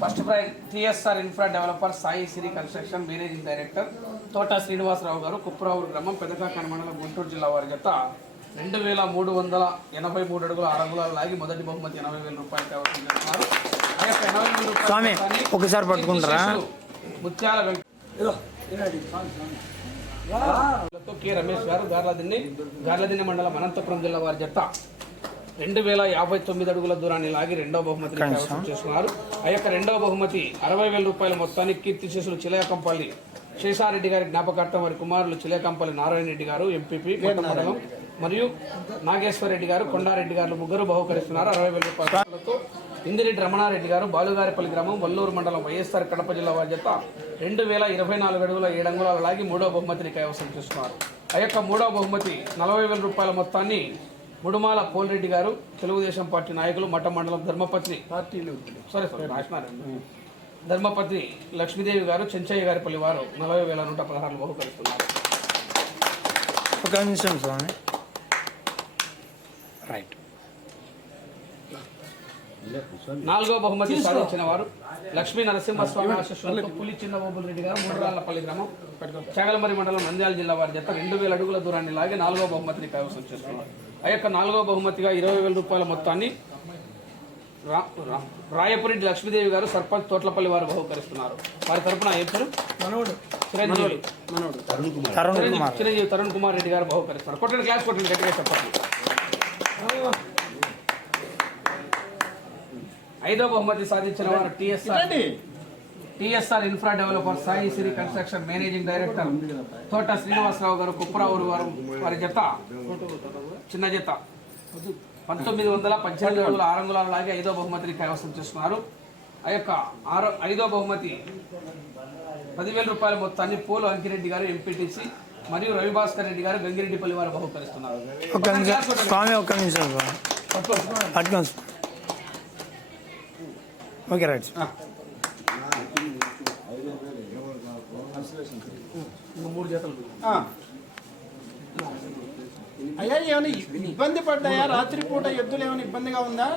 First prize TSR infra developer Sai Sri construction managing director Thota Srinivasarao గారు కుప్రావూరు గ్రామం పెదకాకాని మండలం గుంటూరు జిల్లా వారి జత 2383 అడుగుల 6 అంగుళాలు లాగి మొదటి బహుమతి 80,000 రూపాయలు కావాల్సింటున్నారు. ఆ యొక్క 80,000 రూపాయలు ఒకసారి పట్టుకుంటారా? ముత్యాల కె రమేష్ గారు గార్లదిన్నె మండలం అనంతపురం జిల్లా వారి జత 2059 అడుగుల దూరాన్ని లాగి రెండవ బహుమతిని కైవసం చేసుకున్నారు. ఆ యొక్క రెండవ బహుమతి 60,000 రూపాయల మొత్తాన్ని కీర్తిశేషులు చిలయకంపల్లి శేషారెడ్డి గారి జ్ఞాపకార్థం వారి కుమారులు చిలయకంపల్లి నారాయణ రెడ్డి గారు ఎంపీపీ మండలం మరియు నాగేశ్వర రెడ్డి గారు కొండారెడ్డి గారు ముగ్గురు బహుకరిస్తున్నారు. 60,000 రూపాయలతో ఇందిరెడ్డి రమణారెడ్డి గారు బాలుగారిపల్లి గ్రామం వల్లూరు మండలం వైఎస్ఆర్ కడప జిల్లా వారి జత 2024 అడుగుల 7 అంగుళాలు లాగి మూడవ బహుమతిని కైవసం చేసుకున్నారు. ఆ యొక్క మూడవ బహుమతి 40,000 రూపాయల మొత్తాన్ని ముడుమాల పోల్రెడ్డి గారు తెలుగుదేశం పార్టీ నాయకులు మఠ మండలం ధర్మపత్రి ధర్మపత్రి లక్ష్మీదేవి గారు చెంచయ్య గారిపల్లి వారు 40,116 బహుకరిస్తున్నారు. ఒక నిమిషం స్వామి. రైట్. నాలుగో బహుమతి సాధించిన వారు లక్ష్మీ నరసింహస్వామి ఆశీస్సులతో పులి చిన్నబాబుల రెడ్డి గారు మూడరాళ్లపల్లి గ్రామం చాగలమరి మండలం నంద్యాల జిల్లా వారి జత 2,000 అడుగుల దూరాన్ని లాగి 4వ బహుమతిని కైవసం చేస్తున్నారు. ఆ యొక్క 4వ బహుమతిగా 20,000 రూపాయల మొత్తాన్ని రాయపురెడ్డి లక్ష్మీదేవి గారు సర్పంచ్ తోట్లపల్లి వారు బహుకరిస్తున్నారు. వారి తరపున చెప్పారు చిరంజీవి తరుణ్ కుమార్ రెడ్డి గారు బహుకరిస్తున్నారు. కొట్టండి, క్లాస్ కొట్టండి, గట్టిగా చెప్పండి. 5వ బహుమతి సాధించిన వారు TSR infra developer Sai Sri construction managing director Thota Srinivasarao గారు కుప్రావూరు వారి జత చిన్న జత 1918 అడుగుల 6 అంగుళాలు లాగి 5వ బహుమతిని కైవసం చేసుకున్నారు. ఆ యొక్క 5వ బహుమతి 10,000 రూపాయల మొత్తాన్ని పోలు అంకిరెడ్డి గారు ఎంపీటీసీ మరియు రవిభాస్కర్ రెడ్డి గారు గంగిరెడ్డిపల్లి వారు బహుకరిస్తున్నారు. Okay, right. మూడు జతలు అయ్యా, ఏమైనా ఇబ్బంది పడ్డాయా? రాత్రిపూట ఎద్దులు ఏమైనా ఇబ్బందిగా ఉందా?